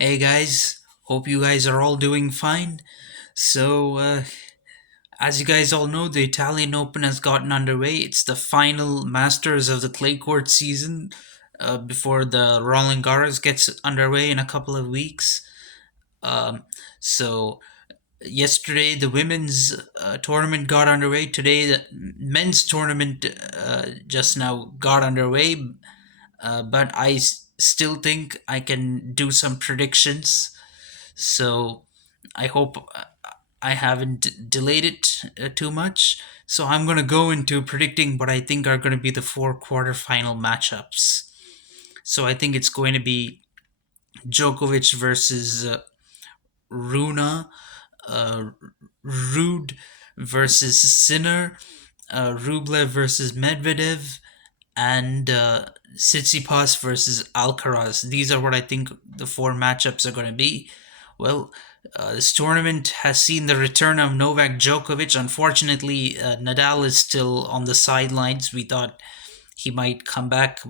Hey guys, hope you guys are all doing fine. As you guys all know, the Italian Open has gotten underway. It's the final Masters of the clay court season before the Roland Garros gets underway in a couple of weeks. Um, so, Yesterday the women's tournament got underway. Today the men's tournament just now got underway, but still think I can do some predictions. So I hope I haven't delayed it too much. So I'm going to go into predicting what I think are going to be the four quarterfinal matchups. So I think it's going to be Djokovic versus Runa, uh, Rude versus Sinner, Rublev versus Medvedev, and Tsitsipas versus Alcaraz. These are what I think the four matchups are going to be. Well, this tournament has seen the return of Novak Djokovic. Unfortunately, Nadal is still on the sidelines. We thought he might come back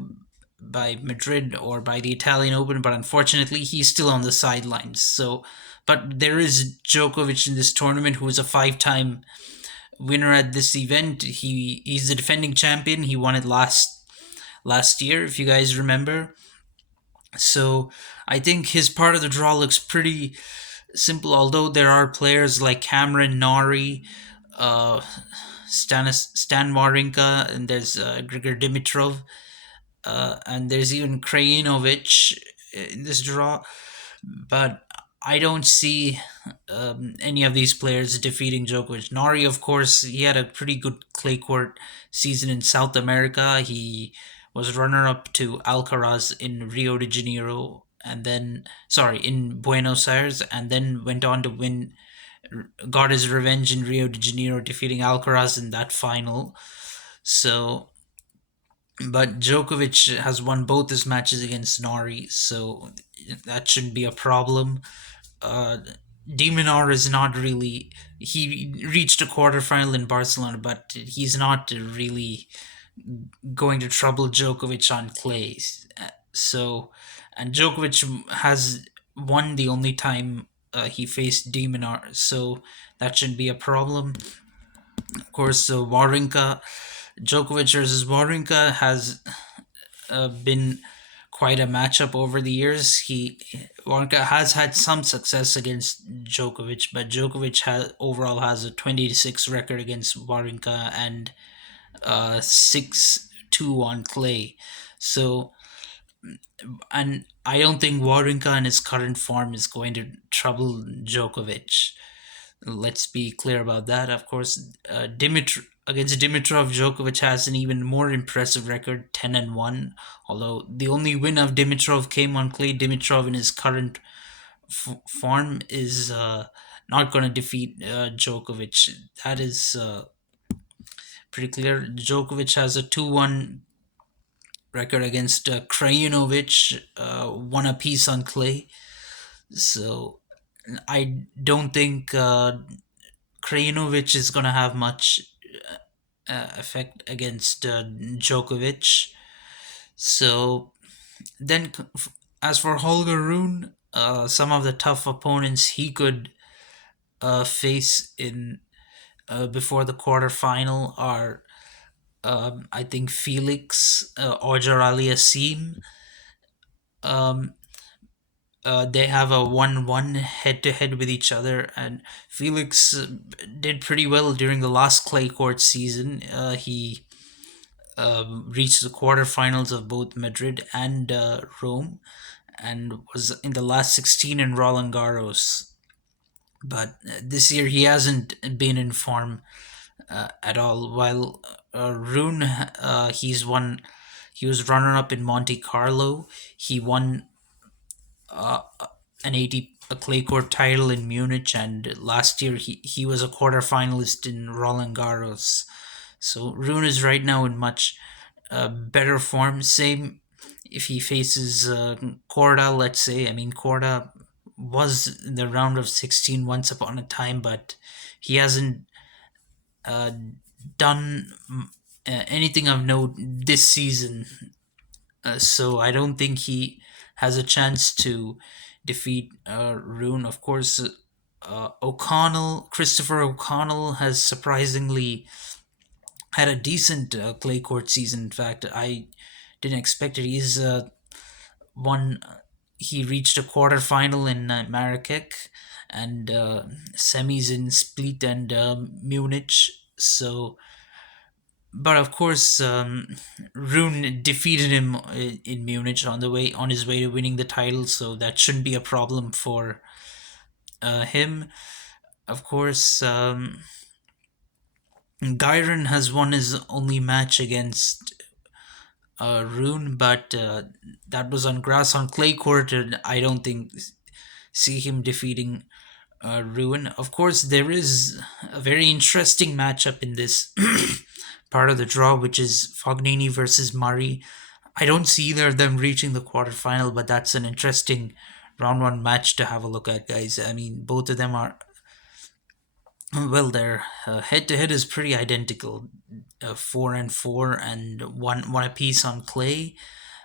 by Madrid or by the Italian Open, but unfortunately, he's still on the sidelines. But there is Djokovic in this tournament, who is a five-time winner at this event. He's the defending champion. He won it last year, if you guys remember. So I think his part of the draw looks pretty simple, although there are players like Cameron Norrie, uh, Stan Wawrinka, and there's Grigor Dimitrov, and there's even Krajinovic in this draw. But I don't see any of these players defeating Djokovic. Norrie, of course, he had a pretty good clay court season in South America. He was runner up to Alcaraz in Rio de Janeiro, and then, sorry, in Buenos Aires, and then went on to got his revenge in Rio de Janeiro, defeating Alcaraz in that final. So, but Djokovic has won both his matches against Norrie, so that shouldn't be a problem. uh, Demonar is not really. He reached a quarterfinal in Barcelona, but he's not really going to trouble Djokovic on clays. So, and Djokovic has won the only time he faced Demonar, so that shouldn't be a problem. Of course, Wawrinka, Djokovic versus Wawrinka has been quite a matchup over the years. Wonka has had some success against Djokovic, but Djokovic has a 20-6 record against Wawrinka and 6-2 on clay. So, and I don't think Wawrinka in his current form is going to trouble Djokovic. Let's be clear about that. Of course, against Dimitrov, Djokovic has an even more impressive record, 10-1. Although the only win of Dimitrov came on clay, Dimitrov in his current form is not going to defeat Djokovic. That is pretty clear. Djokovic has a 2-1 record against Krajinovic, one apiece on clay. So I don't think Krajinovic is going to have much effect against Djokovic. So then, as for Holger Rune, some of the tough opponents he could face in before the quarterfinal are, I think, Felix Auger Aliassime. Um, they have a 1-1 head to head with each other, and Felix did pretty well during the last clay court season. He reached the quarterfinals of both Madrid and Rome, and was in the last 16 in Roland Garros. But this year he hasn't been in form at all. While Rune, he was runner up in Monte Carlo. He won an 80 a clay court title in Munich, and last year he was a quarterfinalist in Roland Garros. So Rune is right now in much better form. Same if he faces Korda, let's say. I mean, Korda was in the round of 16 once upon a time, but he hasn't uh, done anything of note this season. So I don't think he has a chance to defeat Rune. Of course, Christopher O'Connell has surprisingly had a decent clay court season. In fact, I didn't expect it. One. He reached a quarterfinal in Marrakech and semis in Split and Munich. So, but of course, Rune defeated him in Munich on his way to winning the title. So that shouldn't be a problem for him. Of course, Gyron has won his only match against Rune, but that was on grass on clay court, and I don't think see him defeating Rune. Of course, there is a very interesting matchup in this part of the draw, which is Fognini versus Murray. I don't see either of them reaching the quarterfinal, but that's an interesting round one match to have a look at, guys. I mean, both of them are well, their head to head is pretty identical, 4-4 and one apiece on clay.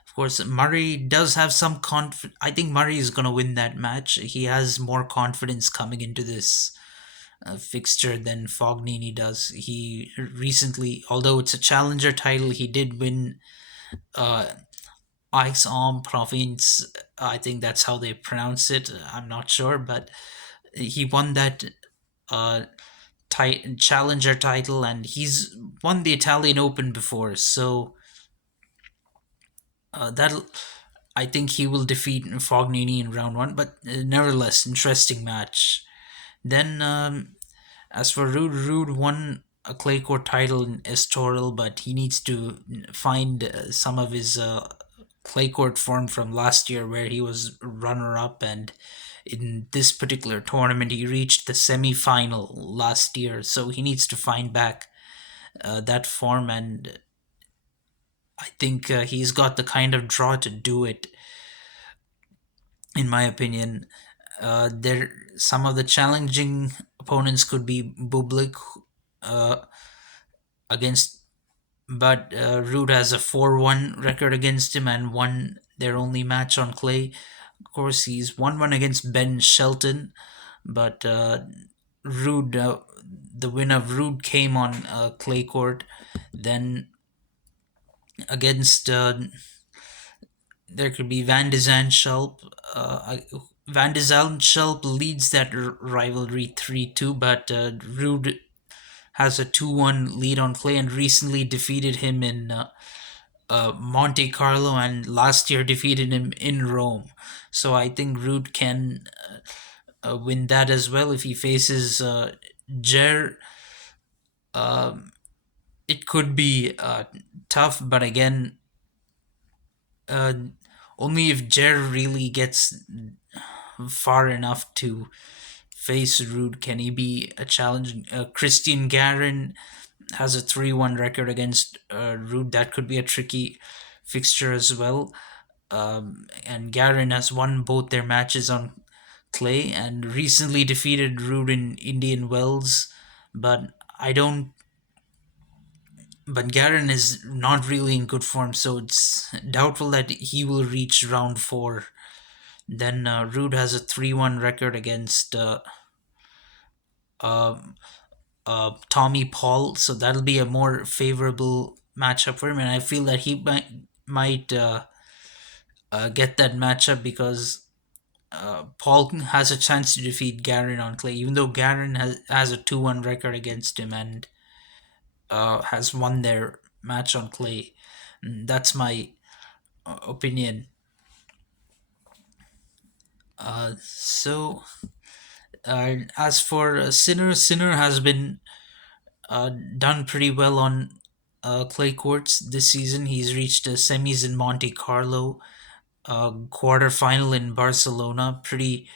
Of course, Murray does have some confidence. I think Murray is going to win that match. He has more confidence coming into this fixture than Fognini does. He recently, although it's a challenger title, he did win uh, Aix en Province. I think that's how they pronounce it. I'm not sure, but he won that uh, challenger title, and he's won the Italian Open before. So that'll. I think he will defeat Fognini in round one, but nevertheless, interesting match. Then, as for Rude won a clay court title in Estoril, but he needs to find some of his clay court form from last year, where he was runner up, and in this particular tournament, he reached the semi final last year. So he needs to find back that form, and I think he's got the kind of draw to do it, in my opinion. There, some of the challenging opponents could be Bublik uh, against, but Rude has a 4-1 record against him and won their only match on clay. Of course, he's won one against Ben Shelton, but Rude, the win of Rude came on clay court. Then against there could be Van de Zandschulp. Van de Zandschulp leads that rivalry 3-2, but Rude has a 2-1 lead on clay and recently defeated him in Monte Carlo and last year defeated him in Rome. So I think Rude can win that as well if he faces Jer. It could be tough, but again, uh, only if Jer really gets far enough to face Rude can he be a challenge. Christian Garin has a 3-1 record against Rude. That could be a tricky fixture as well. And Garin has won both their matches on clay and recently defeated Rude in Indian Wells. But I don't. But Garin is not really in good form, so it's doubtful that he will reach round four. Then Rude has a 3-1 record against uh, Tommy Paul, so that'll be a more favorable matchup for him, and I feel that he might get that matchup because Paul has a chance to defeat Garin on clay, even though Garin has a 2-1 record against him and has won their match on clay. That's my opinion. So, as for Sinner has been done pretty well on clay courts this season. He's reached semis in Monte Carlo, quarter final in Barcelona. Pretty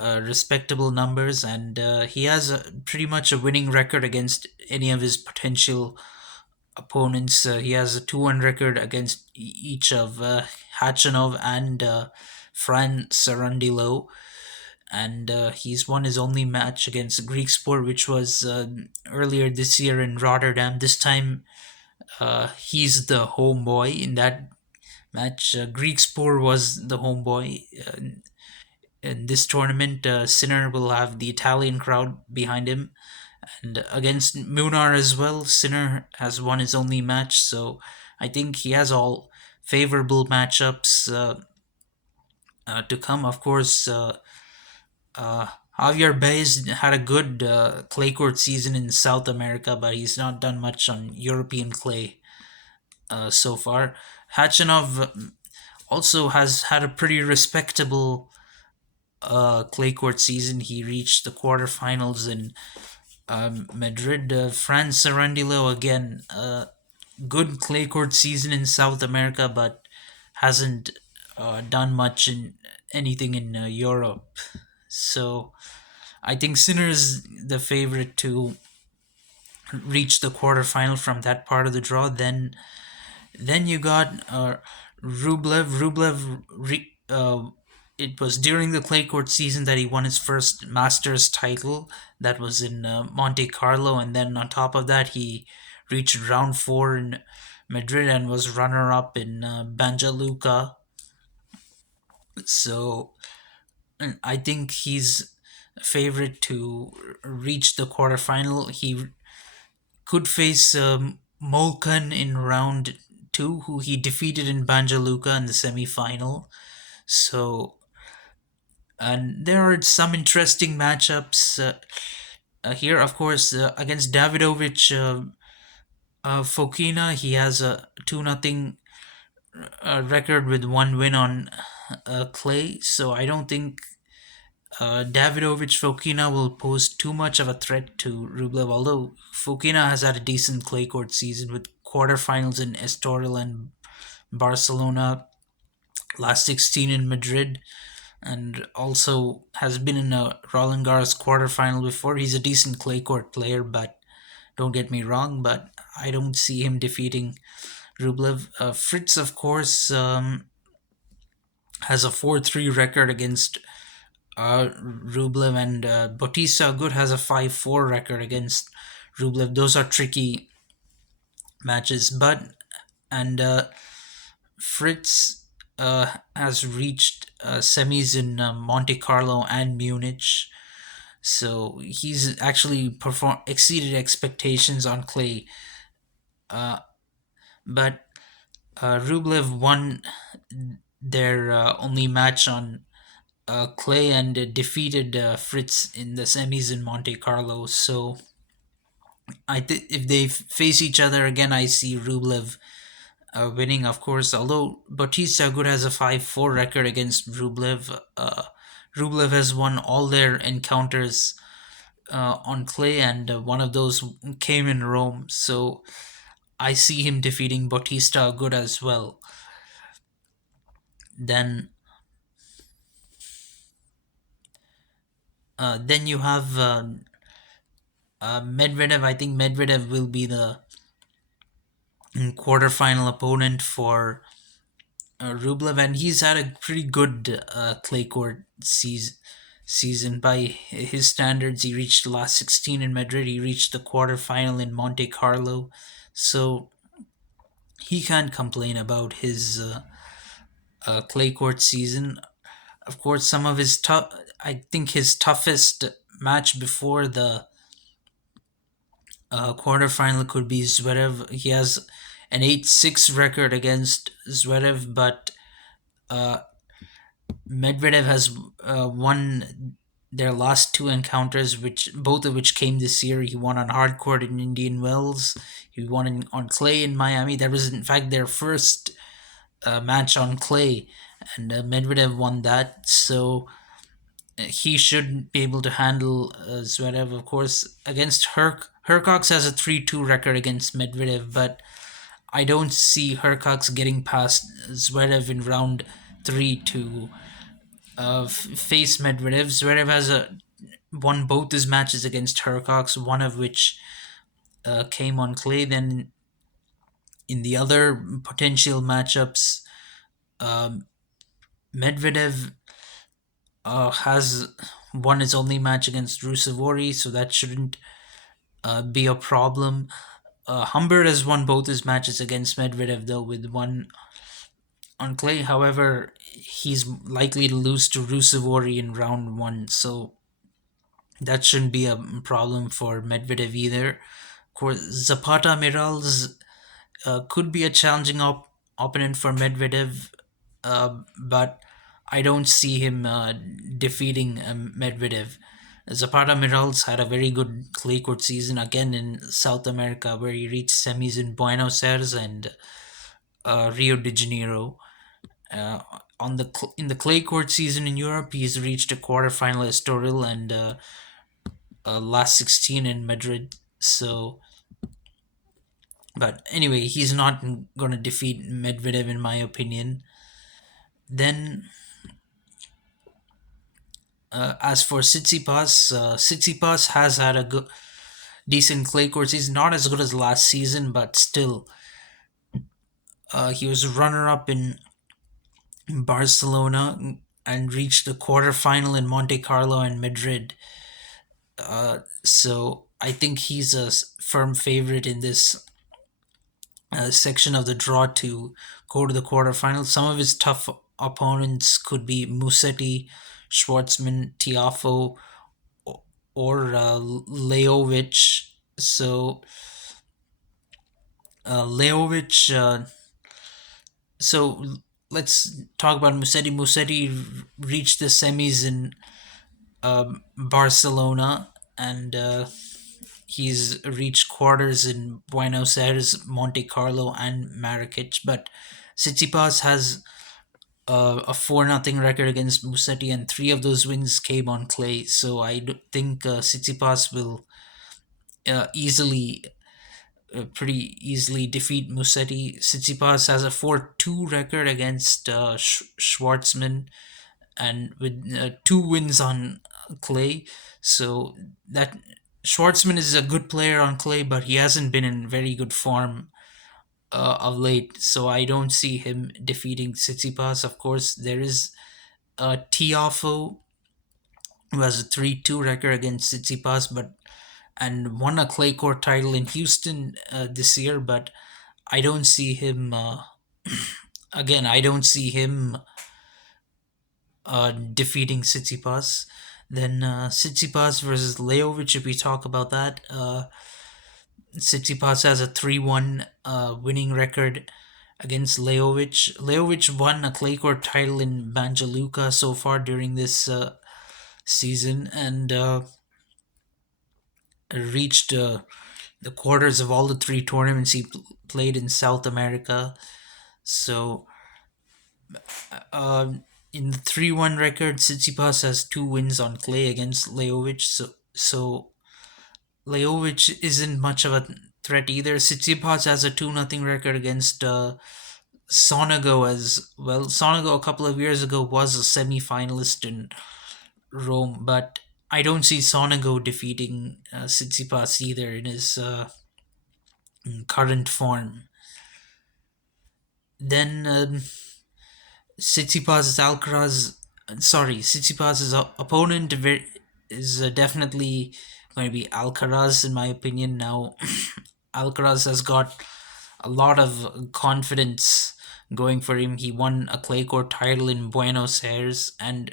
respectable numbers, and he has pretty much a winning record against any of his potential opponents. He has a 2-1 record against each of Hachanov and Fran Sarandilo, and he's won his only match against Greek Sport, which was earlier this year in Rotterdam. This time, he's the homeboy in that match. Greek Sport was the homeboy. in this tournament, Sinner will have the Italian crowd behind him, and against Munar as well. Sinner has won his only match, so I think he has all favorable matchups to come. Of course, uh, Javier Baez had a good clay court season in South America, but he's not done much on European clay so far. Hachanov also has had a pretty respectable clay court season. He reached the quarterfinals in Madrid. Franz Sarandilo again, good clay court season in South America, but hasn't done much in anything in Europe. So I think Sinner is the favorite to reach the quarterfinal from that part of the draw. Then you got Rublev. It was during the clay court season that he won his first Masters title. That was in Monte Carlo, and then on top of that, he reached round four in Madrid and was runner up in Banja Luka. So I think he's a favorite to reach the quarterfinal. He could face Molkan in round two, who he defeated in Banja Luka in the semifinal. So, and there are some interesting matchups here. Of course, against Davidovich Fokina, he has a 2-0 record with one win on clay. So I don't think Davidovich Fokina will pose too much of a threat to Rublev, although Fokina has had a decent clay court season with quarterfinals in Estoril and Barcelona, last 16 in Madrid, and also has been in a Roland Garros quarterfinal before. He's a decent clay court player, but don't get me wrong, but I don't see him defeating Rublev. Fritz, of course, has a 4-3 record against Rublev, and Bautista Agut has a 5-4 record against Rublev. Those are tricky matches, but and Fritz has reached semis in Monte Carlo and Munich, so he's actually exceeded expectations on clay. Uh, but Rublev won their only match on clay and defeated Fritz in the semis in Monte Carlo. So if they face each other again, I see Rublev winning, of course. Although Bautista Agut has a 5-4 record against Rublev. Rublev has won all their encounters on clay, and one of those came in Rome. So I see him defeating Bautista Agut as well. Then then you have Medvedev. I think Medvedev will be the quarterfinal opponent for Rublev, and he's had a pretty good clay court season by his standards. He reached the last 16 in Madrid. He reached the quarterfinal in Monte Carlo, so he can't complain about his clay court season. Of course, some of his tough. I think his toughest match before the quarterfinal could be Zverev. He has an 8-6 record against Zverev, but Medvedev has won their last two encounters, which both of which came this year. He won on hard court in Indian Wells. He won on clay in Miami. That was in fact their first match on clay, and Medvedev won that. So he should be able to handle Zverev. Of course, against Hercox has a 3-2 record against Medvedev, but I don't see Hercox getting past Zverev in round three to face Medvedev. Zverev has won both his matches against Hercox, one of which came on clay. Then in the other potential matchups, Medvedev has won his only match against Rusevori, so that shouldn't be a problem. Humbert has won both his matches against Medvedev, though, with one on clay. However, he's likely to lose to Rusevori in round one, so that shouldn't be a problem for Medvedev either. Of course, Zapata Miralles could be a challenging opponent for Medvedev, but I don't see him defeating Medvedev. Zapata Miralles had a very good clay court season again in South America, where he reached semis in Buenos Aires and Rio de Janeiro. Uh, in the clay court season in Europe, he's reached a quarterfinal at Estoril and last 16 in Madrid. So, but anyway, he's not going to defeat Medvedev in my opinion. Then, as for Tsitsipas, Tsitsipas has had a decent clay court season. Not as good as last season, but still, he was runner-up in Barcelona and reached the quarterfinal in Monte Carlo and Madrid. So I think he's a firm favorite in this section of the draw to go to the quarterfinals. Some of his tough opponents could be Musetti, Schwartzman, Tiafo, or Leovic. So Leovic. So let's talk about Musetti. Musetti reached the semis in Barcelona, and he's reached quarters in Buenos Aires, Monte Carlo, and Marrakech. But Tsitsipas has a 4-0 record against Musetti, and three of those wins came on clay. So I think Tsitsipas will easily, pretty easily defeat Musetti. Tsitsipas has a 4-2 record against Schwartzman, and with two wins on clay. So that Schwartzman is a good player on clay, but he hasn't been in very good form of late. So I don't see him defeating Tsitsipas. Of course, there is Tiafo, who has a 3-2 record against Tsitsipas, but and won a clay court title in Houston this year. But I don't see him. Again, I don't see him defeating Tsitsipas. Then Tsitsipas versus Leovic. If we talk about that, Tsitsipas has a 3-1 winning record against Leovic. Leovic won a clay court title in Banja Luka so far during this season and reached the quarters of all the three tournaments he played in South America. So, in the 3-1 record, Tsitsipas has two wins on clay against Leovic. So Leovic isn't much of a threat either. Tsitsipas has a 2-0 record against Sonego as well. Sonego a couple of years ago was a semi-finalist in Rome, but I don't see Sonego defeating Tsitsipas either in his current form. Then Tsitsipas Alcaraz, sorry, Tsitsipas's opponent is definitely going to be Alcaraz in my opinion. Now, Alcaraz has got a lot of confidence going for him. He won a clay court title in Buenos Aires, and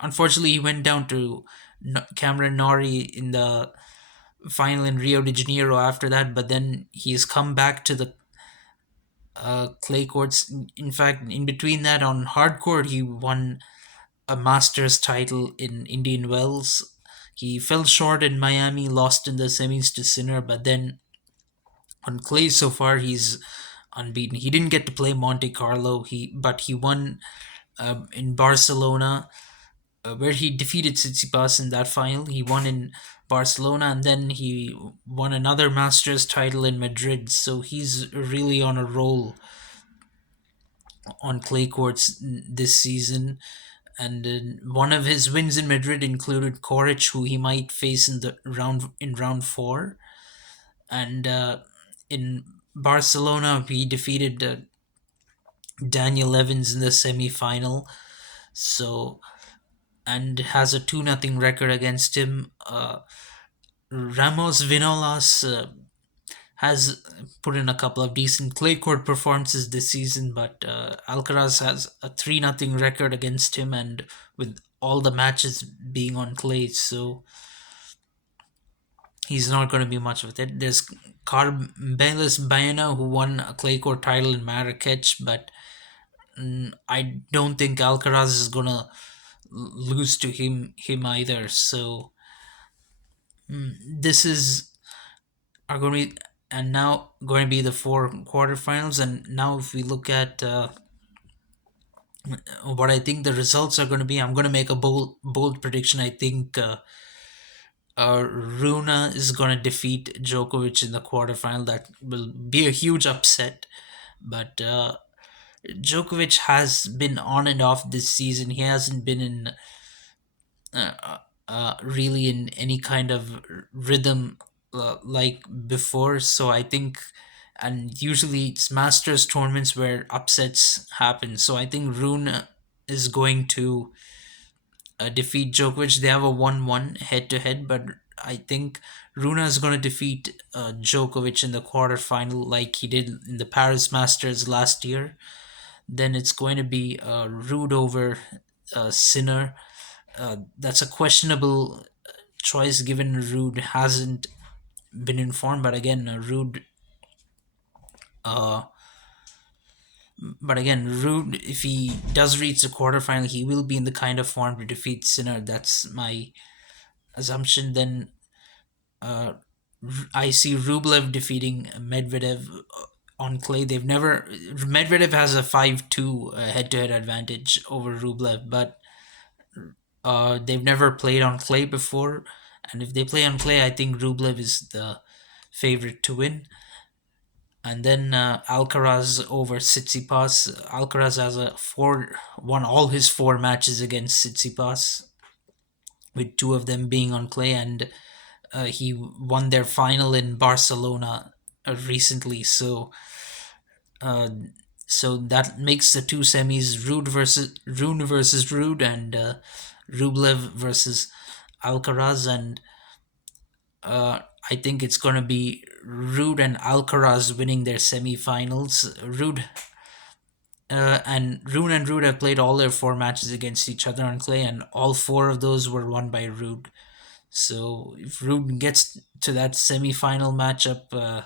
unfortunately, he went down to Cameron Norrie in the final in Rio de Janeiro after that. But then he's come back to the clay courts. In fact, in between that, on hard court, he won a Masters title in Indian Wells. He fell short in Miami, lost in the semis to Sinner, but then on clay so far he's unbeaten. He didn't get to play Monte Carlo. He won in Barcelona, where he defeated Tsitsipas in that final. He won in Barcelona, and then he won another Masters title in Madrid. So he's really on a roll on clay courts this season. And one of his wins in Madrid included Coric, who he might face in round four. And in Barcelona, he defeated Daniel Evans in the semi-final. So, and has a 2-0 record against him. Ramos Vinolas has put in a couple of decent clay court performances this season, but Alcaraz has a 3-0 record against him, and with all the matches being on clay, so he's not going to be much of it. There's Carmelis Baena, who won a clay court title in Marrakech, but I don't think Alcaraz is going to lose to him either. So this is are going to be and now going to be the four quarterfinals. And now if we look at what I think the results are going to be, I'm going to make a bold prediction. I think Runa is going to defeat Djokovic in the quarterfinal. That will be a huge upset. But Djokovic has been on and off this season. He hasn't been in really in any kind of rhythm like before. So I think, and usually it's Masters tournaments where upsets happen. So I think Rune is going to defeat Djokovic. They have a 1-1 head to head, but I think Rune is going to defeat Djokovic in the quarterfinal like he did in the Paris Masters last year. Then it's going to be Rude over Sinner. That's a questionable choice given Rude hasn't been informed. But again, uh, Rude, if he does reach the quarterfinal, he will be in the kind of form to defeat Sinner. That's my assumption. Then I see Rublev defeating Medvedev on clay. They've never Medvedev has a 5-2 head-to-head advantage over Rublev, but they've never played on clay before, and if they play on clay, I think Rublev is the favorite to win. And then Alcaraz over Tsitsipas. Alcaraz has won all his four matches against Tsitsipas, with two of them being on clay, and he won their final in Barcelona recently. Uh, so that makes the two semis Rune versus Rude, and Rublev versus Alcaraz, and I think it's going to be Rude and Alcaraz winning their semifinals. Rune and Rude have played all their four matches against each other on clay, and all four of those were won by Rude. So if Rude gets to that semifinal matchup,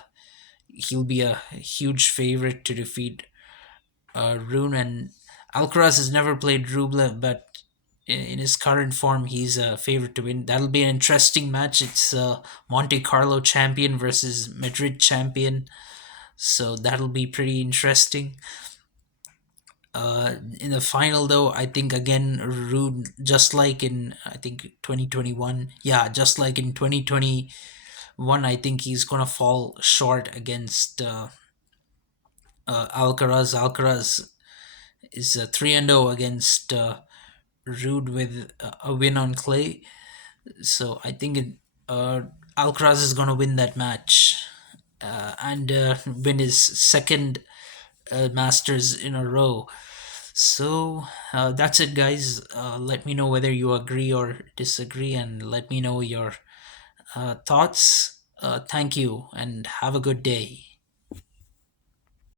he'll be a huge favorite to defeat Rune. And Alcaraz has never played Rublev, but in his current form, he's a favorite to win. That'll be an interesting match. It's Monte Carlo champion versus Madrid champion, so that'll be pretty interesting. In the final, though, I think again Rude, just like in I think 2021, yeah, just like in 2021, I think he's gonna fall short against Alcaraz. Alcaraz is 3-0 against Rude with a win on clay. So I think Alcaraz is gonna win that match and win his second Masters in a row. So that's it, guys. Let me know whether you agree or disagree, and let me know your thoughts. Thank you, and have a good day.